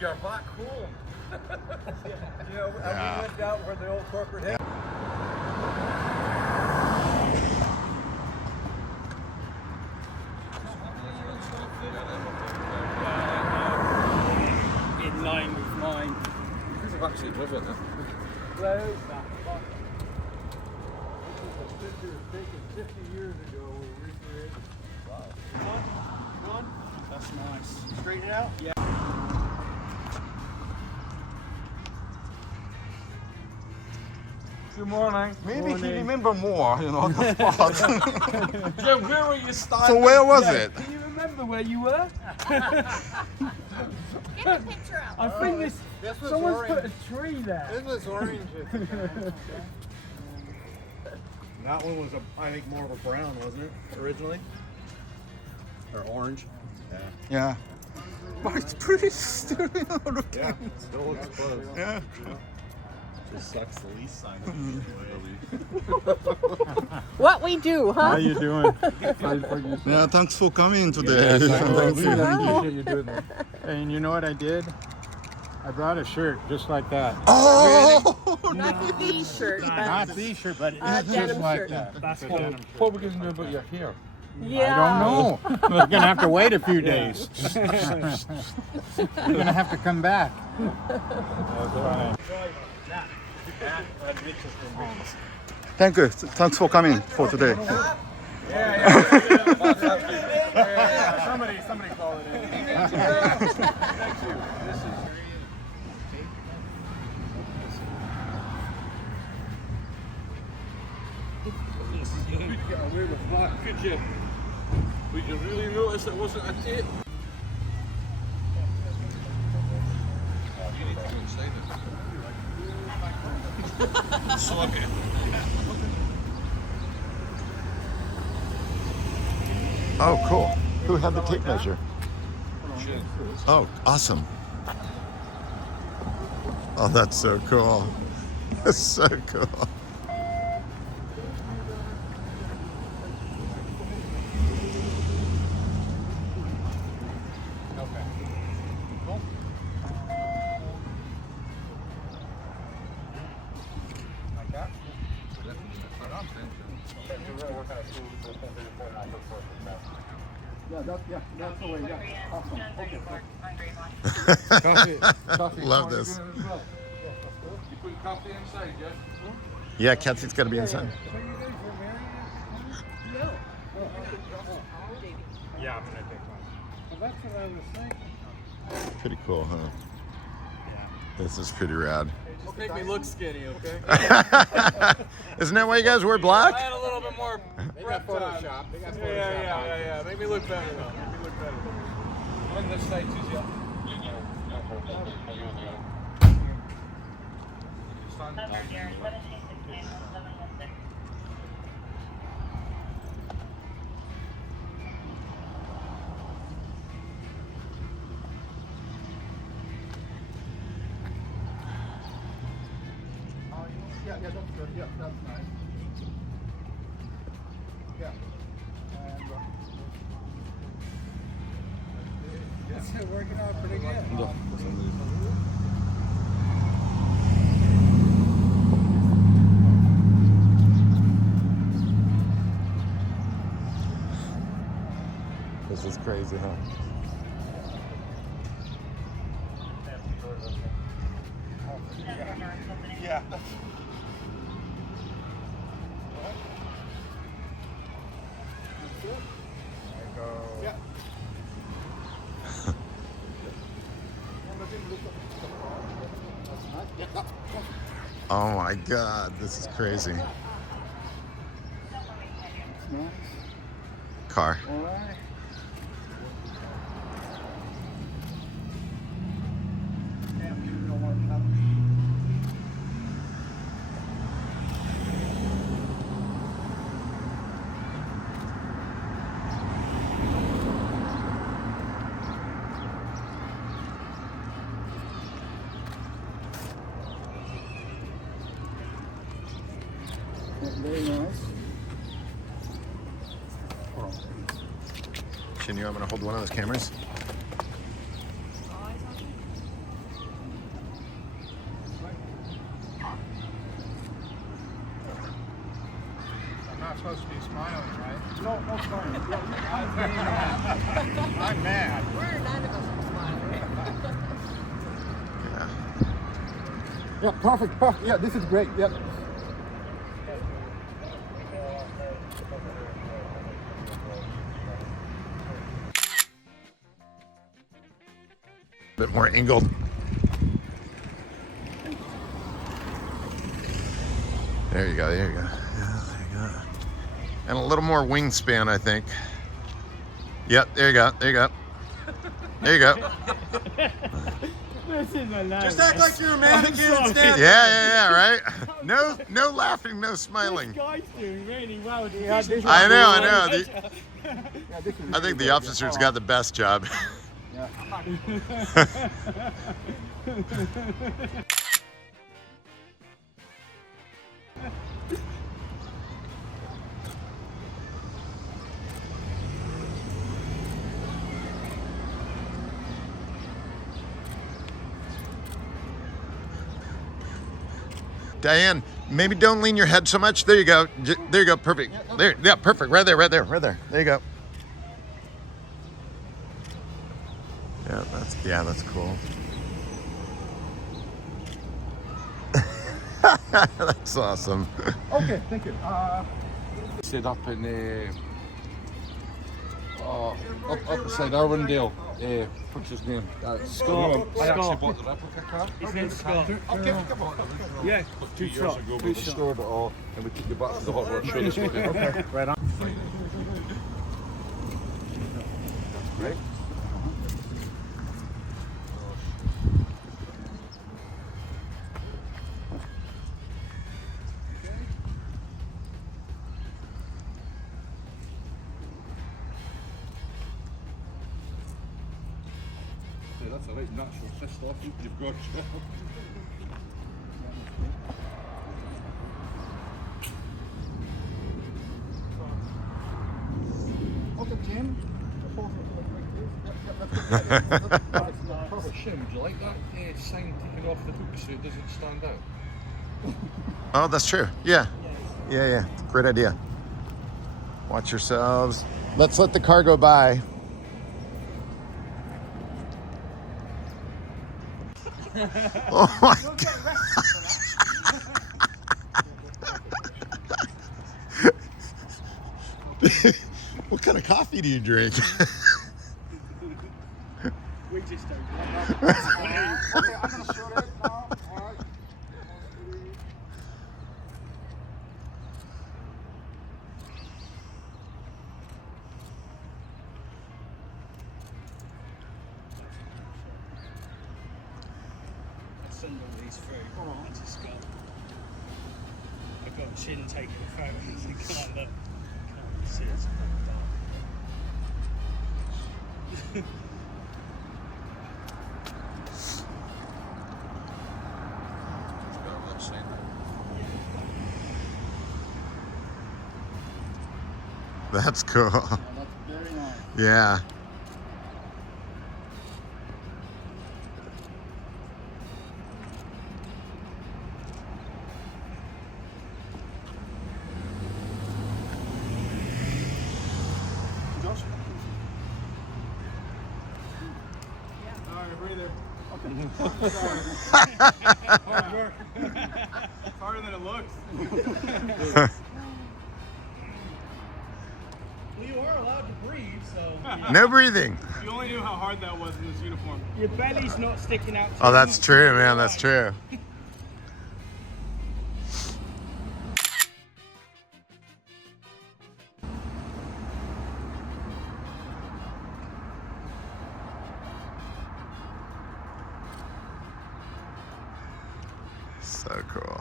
You're back home. You know, we lived out where the old corporate head. In line with mine. Because I've actually driven it. Close that fuck. This is a picture taken 50 years ago. We recreated. Wow. One. That's nice. Straighten it out? Yeah. Good morning. Maybe he remember more, you know, the spot. Yeah, where were you starting? So where was it? Do you remember where you were? Get the picture up. I think This was someone's orange. put a tree there. This was orange. That one was, I think, more of a brown, wasn't it, originally? Or orange? Yeah. But it's pretty still, you know, looking. Yeah, still looks close. Yeah. Just sucks the lease sign. What we do, huh? How you doing? Yeah, thanks for coming today. Thank you. Wow. And you know what I did? I brought a shirt just like that. Oh! Not the shirt, Not but the shirt, but it's denim just like shirt. that. That's a What denim shirt. are we going to do about your hair? yeah. I don't know. We're gonna have to wait a few days. You're gonna have to come back. That's right. Thank you. Thanks for coming for today. Somebody call it in. Could you? Would you really notice it wasn't a tape? You need to go inside it. Slug it. Oh, cool. Who had the tape measure? Oh, awesome. Oh, that's so cool. That's so cool. That's the way, yeah. Awesome. Coffee Love this. You put coffee inside, yeah? Yeah, Kathy's got to be inside. Yeah, I'm gonna take one. Well, that's what I was thinking. Pretty cool, huh? This is pretty rad. Don't make me look skinny, okay? Isn't that why you guys wear black? I had a little bit more prep time. Yeah. Make me look better though. Make me look better. On this side too, yeah. Yeah, that's good. Yeah, that's nice. Yeah. And it's working out pretty good. This is crazy, huh? Yeah. Yeah. Oh my God, this is crazy. Car. All right. Very nice. Can you, I'm gonna hold one of those cameras. supposed to be smiling, right? No, no, sorry. I'm mad. We're none of us are smiling. Yeah, perfect, perfect. Yeah, this is great. Yeah. Bit more angled. There you go, there you go. Yeah, there you go. And a little more wingspan, I think. Yep, there you go, there you go. There you go. Just act like you're a mannequin and stand. Yeah, right? No laughing, no smiling. Guy's doing really well. Yeah, this I know. yeah, this is I think the officer's got the best job. Yeah. Diane, maybe don't lean your head so much. There you go. There you go. Perfect. There. Yeah, perfect. Right there. There you go. Yeah, that's cool. That's awesome. Okay, thank you. Set up in up beside Arundel. What's his name? Scott. I actually bought the replica car. His name's Scott. Okay, come on. Yeah, 2 years ago, we restored it all, and we took it back to the hot rod show this weekend. Okay, right on. Right? Yeah, that's a right natural fist off you've got. Okay, Jim. Shim, would you like that sign taken off the hook so it doesn't stand out? Oh, that's true. Yeah. Great idea. Watch yourselves. Let's let the car go by. Oh my God. What kind of coffee do you drink? we just don't. Okay, I'm gonna show that now. All right. I send all these through. I just got. I've got Shin taking the photos and can't look. Can't see it's dark. That's cool. That's very nice. Yeah. Josh? Alright, breather. Okay. Hard work. Harder than it looks. Well, you are allowed to breathe, so No breathing. You only knew how hard that was in this uniform. your belly's not sticking out. Oh, that's true, man. That's true. So cool.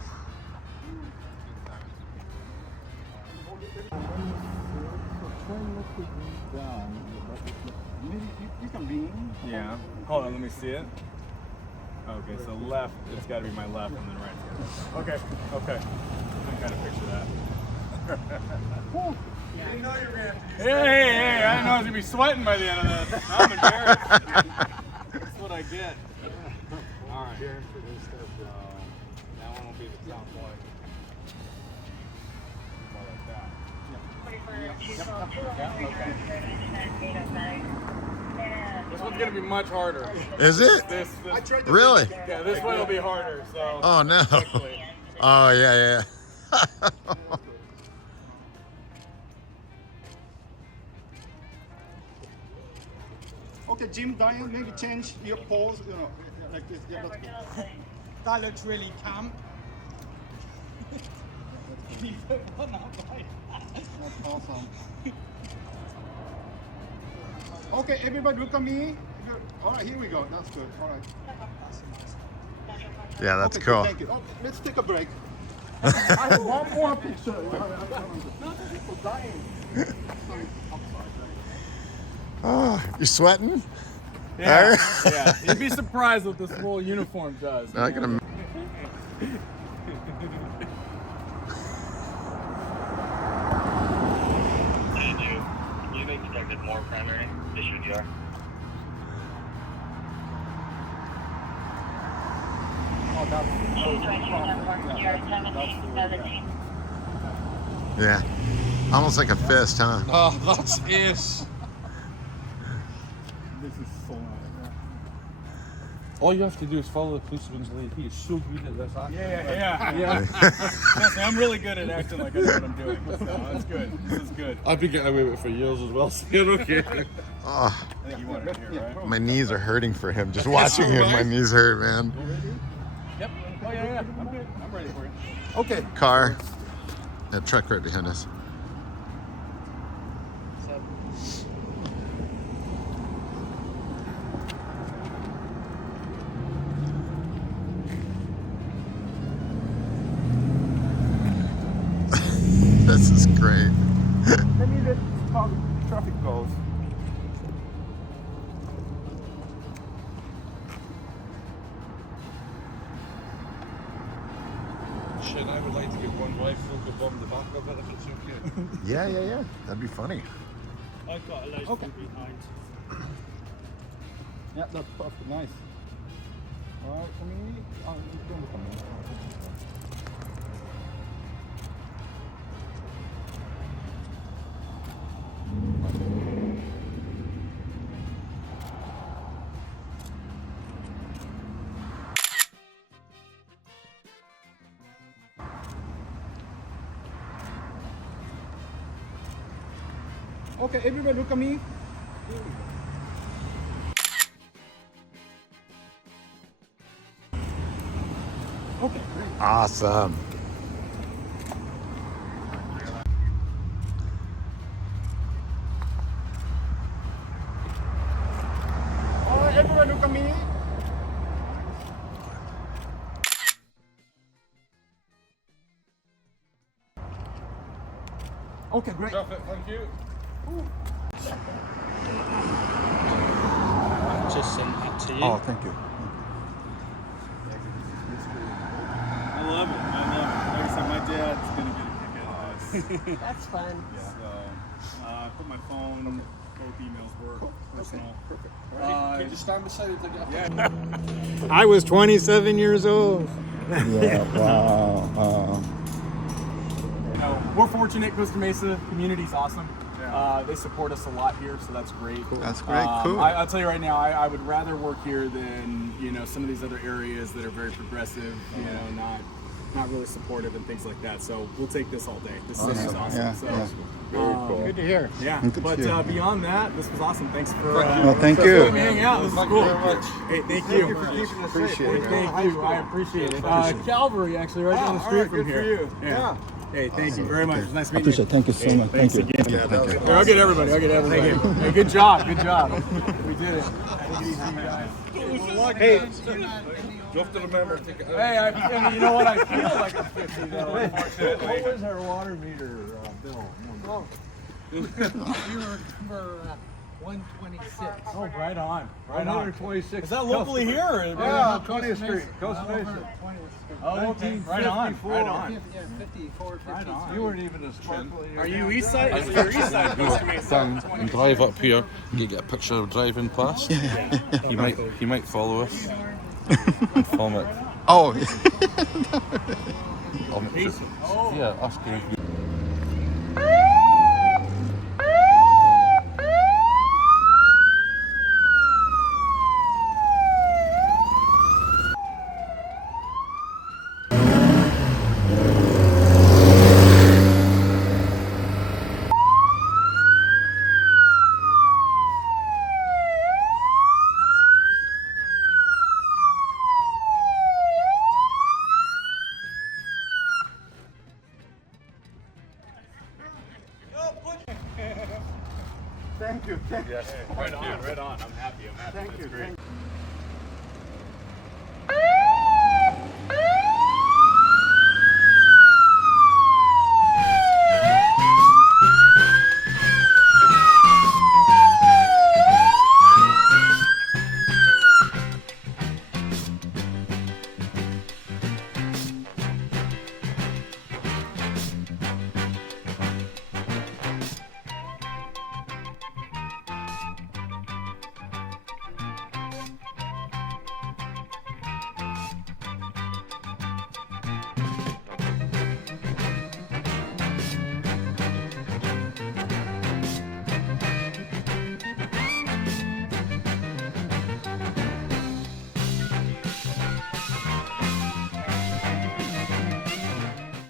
You can lean. Yeah. Hold on, let me see it. Okay, so left, it's got to be my left, and then right. Okay, okay. I can kind of picture that. You know you're gonna have to use Hey, I didn't know I was going to be sweating by the end of this. I'm embarrassed. That's what I get. All right. That one will be the top one. More like that. This one's gonna be much harder. Is it? This Really? yeah, this one will be harder. So. Oh no. Hopefully. Oh yeah, yeah. Okay, Jim, Diane, maybe change your pose, you know, like this. Yeah, that's good. That looks really camp. Can you put one up right? That's awesome. Okay, everybody look at me. All right, here we go. That's good. All right. Yeah, that's Okay, cool. Thank you. Oh, let's take a break. I have one more picture. Oh, you sweating? Yeah. Yeah. You'd be surprised what this whole uniform does. I can Can you make detected more primary? Issue DR. Yeah. Almost like a fist, huh? Oh, that's ace. This is so nice. All you have to do is follow the policeman's lead. He is so good at this. Yeah. Trust me, I'm really good at acting like I know what I'm doing. So that's good. This is good. I've been getting away with it for years as well, so you're okay. Oh, I think you wanted it here, right? my knees are hurting for him. Just watching him, my knees hurt, man. Yep. Oh yeah. I'm good. I'm ready for it. Okay. Car. That truck right behind us. This is great. Let me let how traffic goes. Shit, I would like to get one wife local bomb the back of it if it's okay. Yeah, yeah, yeah. That'd be funny. I've got a load from behind. Yeah, that's perfect. Nice. All right, for me, don't look at me. Okay, everybody look at me. Okay, great. Awesome. All right, everybody look at me. Okay, great. Perfect, thank you. Just sent that to you. Oh, thank you. I love it. I love it. Like I said, my dad's gonna get a kick out of this. That's fun. So, I put my phone, both emails work, personal. Can you just stand beside it to get Yeah. I was 27 years old. Yeah, wow. We're fortunate. Costa Mesa community's awesome. They support us a lot here, so that's great. That's great. Cool. I'll tell you right now, I would rather work here than some of these other areas that are very progressive, not really supportive and things like that. So we'll take this all day. This city is awesome. Yeah, So, yeah. Good to hear. yeah. Good to But hear. beyond that, this was awesome. Thanks for Well, thank for you. letting me hang out. This is Thank cool. you very much. Hey, thank you. Thank you for keeping us safe. Thank you. I appreciate it. Calvary, actually, right down the street from here. Yeah. Hey, thank you very much. It was nice meeting you. Thank you so much. Thanks Thank you. again. Yeah, that was Here, I'll get everybody. Hey, good job. Good job. We did it. Take it easy, you guys. Hey, you have to remember to take it out. Hey, I mean, you know what? I feel like I'm 50 though, unfortunately. What was our water meter bill? You remember 126. Oh, right on. Right on. 126. Is that locally here? Or Yeah, 20th Street, Costa Mesa. Oh, okay. Right on. Right on. Yeah, 54, 56. Right on. You weren't even a sparkly. Are you east side? Is your east side Costa Mesa? Down and drive up here. You get a picture of driving past. He might follow us and film it. Oh, Yeah, us going. Thank you. Right on. I'm happy. Thank you. That's great.